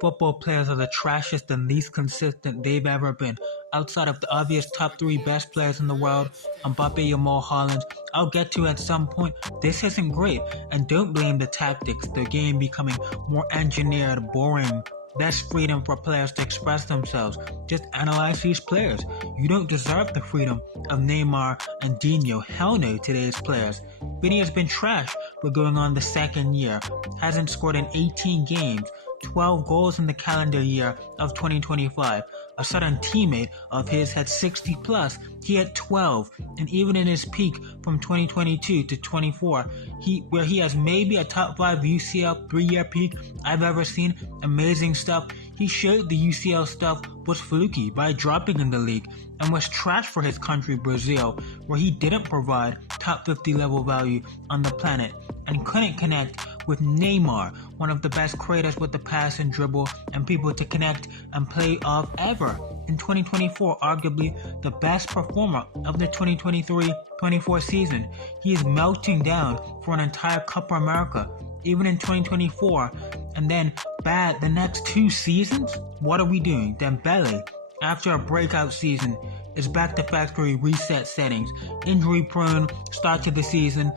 football players are the trashiest and least consistent they've ever been. Outside of the obvious top 3 best players in the world, Mbappe, Yamal, Haaland, I'll get to at some point, this isn't great. And don't blame the tactics, the game becoming more engineered, boring, less freedom for players to express themselves. Just analyze these players. You don't deserve the freedom of Neymar and Dino. Hell no, today's players. Vinny has been trash for going on the second year. Hasn't scored in 18 games. 12 goals in the calendar year of 2025. A certain teammate of his had 60 plus. He had 12. And even in his peak from 2022 to 24, where he has maybe a top 5 UCL 3-year peak I've ever seen, amazing stuff. He showed the UCL stuff was fluky by dropping in the league and was trash for his country, Brazil, where he didn't provide top 50 level value on the planet and couldn't connect with Neymar, one of the best creators with the pass and dribble and people to connect and play off ever. In 2024, arguably the best performer of the 2023-24 season. He is melting down for an entire Copa America, even in 2024, and then bad the next 2 seasons? What are we doing? Dembele, after a breakout season, is back to factory reset settings. Injury prone start to the season,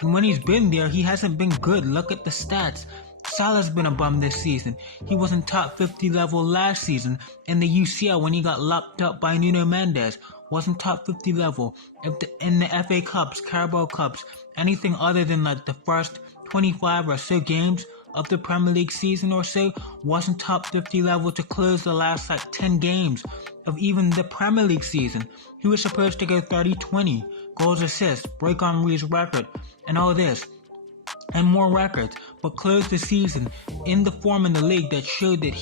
and when he's been there, he hasn't been good. Look at the stats. Salah's been a bum this season. He wasn't top 50 level last season in the UCL when he got locked up by Nuno Mendes. Wasn't top 50 level. In the FA Cups, Carabao Cups, anything other than like the first 25 or so games of the Premier League season or so, wasn't top 50 level to close the last like 10 games of even the Premier League season. He was supposed to go 30-20, goals, assists, break Henry's record, and all this, and more records, but closed the season in the form in the league that showed that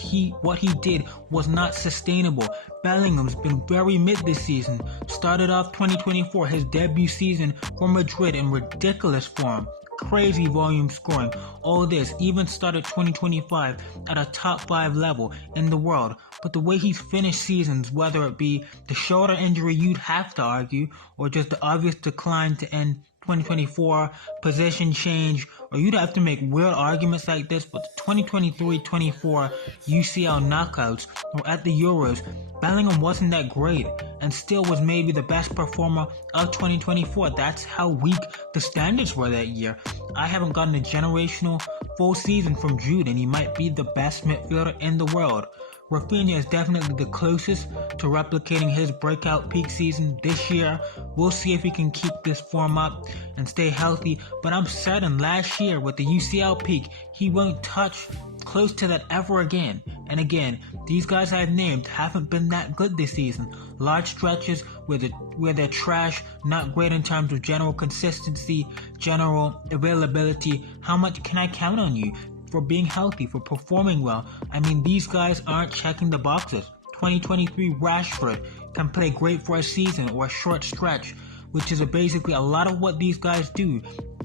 what he did was not sustainable. Bellingham's been very mid this season. Started off 2024, his debut season for Madrid, in ridiculous form. Crazy volume scoring. All this, even started 2025 at a top 5 level in the world. But the way he's finished seasons, whether it be the shoulder injury you'd have to argue, or just the obvious decline to end 2024, position change, or you'd have to make weird arguments like this, but the 2023-24 UCL knockouts or at the Euros, Bellingham wasn't that great and still was maybe the best performer of 2024. That's how weak the standards were that year. I haven't gotten a generational full season from Jude, and he might be the best midfielder in the world. Rafinha is definitely the closest to replicating his breakout peak season this year. We'll see if he can keep this form up and stay healthy, but I'm certain last year with the UCL peak, he won't touch close to that ever again. And again, these guys I've named haven't been that good this season. Large stretches where they're trash, not great in terms of general consistency, general availability. How much can I count on you for being healthy, for performing well? I mean, these guys aren't checking the boxes. 2023 Rashford can play great for a season or a short stretch, which is basically a lot of what these guys do.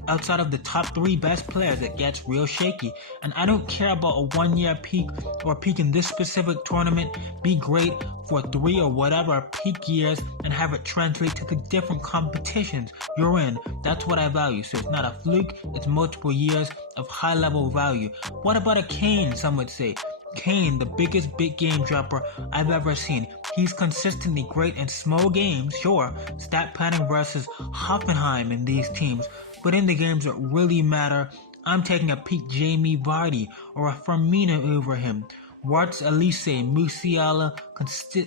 Outside of the top 3 best players, it gets real shaky. And I don't care about a 1-year peak or peak in this specific tournament. Be great for 3 or whatever peak years and have it translate to the different competitions you're in. That's what I value. So it's not a fluke, it's multiple years of high level value. What about a Kane, some would say? Kane, the biggest big game dropper I've ever seen. He's consistently great in small games, sure, stat padding versus Hoffenheim in these teams, but in the games that really matter, I'm taking a peak Jamie Vardy or a Firmino over him. Warts, Elise, Musiala,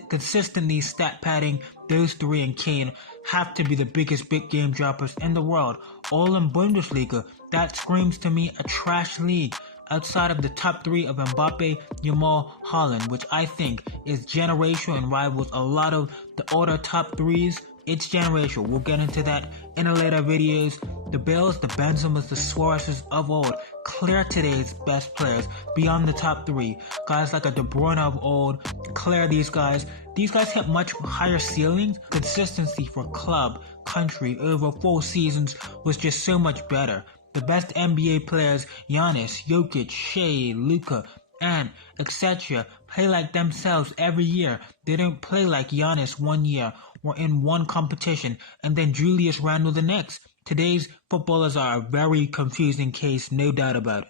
consistently stat padding, those 3 and Kane have to be the biggest big game droppers in the world, all in Bundesliga. That screams to me a trash league. Outside of the top 3 of Mbappe, Yamal, Haaland, which I think is generational and rivals a lot of the older top 3s. It's generational. We'll get into that in a later videos. The Bills, the Benzemas, the Suarez's of old clear today's best players beyond the top 3. Guys like a De Bruyne of old clear these guys. These guys hit much higher ceilings. Consistency for club, country over full seasons was just so much better. The best NBA players, Giannis, Jokic, Shea, Luka, and etc. play like themselves every year. They don't play like Giannis 1 year or in one competition and then Julius Randle the next. Today's footballers are a very confusing case, no doubt about it.